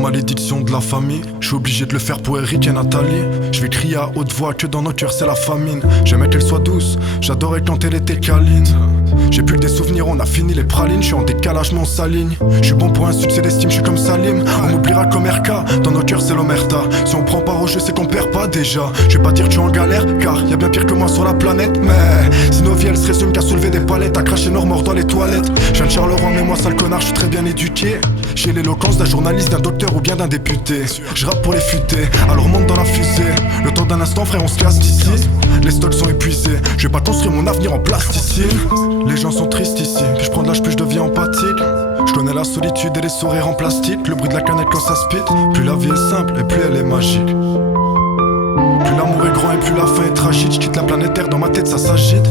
malédiction de la famille. Je suis obligé de le faire pour Eric et Nathalie. Je vais crier à haute voix que dans nos cœurs c'est la famine. J'aimais qu'elle soit douce, j'adorais quand elle était câline. J'ai plus que des souvenirs, on a fini les pralines. Je suis en décalage mais on s'aligne. Je suis bon pour un succès d'estime, je suis comme Salim. On m'oubliera comme RK, dans nos cœurs c'est l'omerta. Si on prend part au jeu c'est qu'on perd pas déjà. Je vais pas dire que tu es en galère, car y a bien pire que moi sur la planète. Mais si nos vies elles se résument qu'à soulever des palettes, à cracher nos remords dans les toilettes. Je viens de Charleroi mais moi sale connard, je suis très bien éduqué. J'ai l'éloquence d'un journaliste, d'un docteur ou bien d'un député. Je rappe pour les futés, alors monte dans la fusée. Le temps d'un instant frère on se casse d'ici. Les stocks sont épuisés, je vais pas construire mon avenir en plasticine. Les gens sont tristes ici, plus je prends de l'âge plus je deviens empathique. Je connais la solitude et les sourires en plastique. Le bruit de la canette quand ça spit. Plus la vie est simple et plus elle est magique. Plus l'amour est grand et plus la fin est tragique. Je quitte la planète Terre, dans ma tête ça s'agite.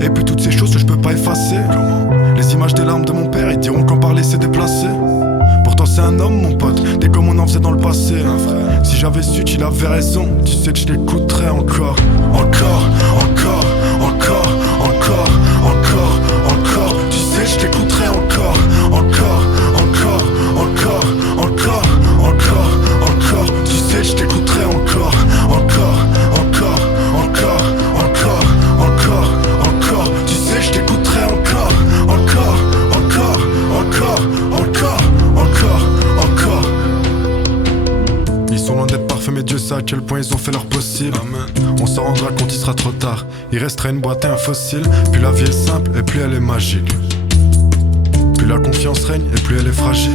Et puis toutes ces choses que je peux pas effacer. Les images des larmes de mon père, ils diront qu'en parler c'est déplacé. Pourtant c'est un homme mon pote, dès comme on en faisait dans le passé. Si j'avais su qu'il avait raison, tu sais que je l'écouterais encore. Encore, encore, encore, encore, encore, encore. Tu sais que je t'écouterais encore. Encore, encore, encore, encore, encore, encore. Tu sais que je t'écouterais encore. Encore, encore, encore, encore, encore, encore. Tu sais que je t'écouterais encore. Encore, encore, encore, encore, encore, encore. Ils sont loin d'être parfaits mais Dieu sait à quel point ils ont fait leur possible. On s'en rendra compte, il sera trop tard. Il restera une boîte et un fossile. Plus la vie est simple et plus elle est magique. Plus la confiance règne et plus elle est fragile.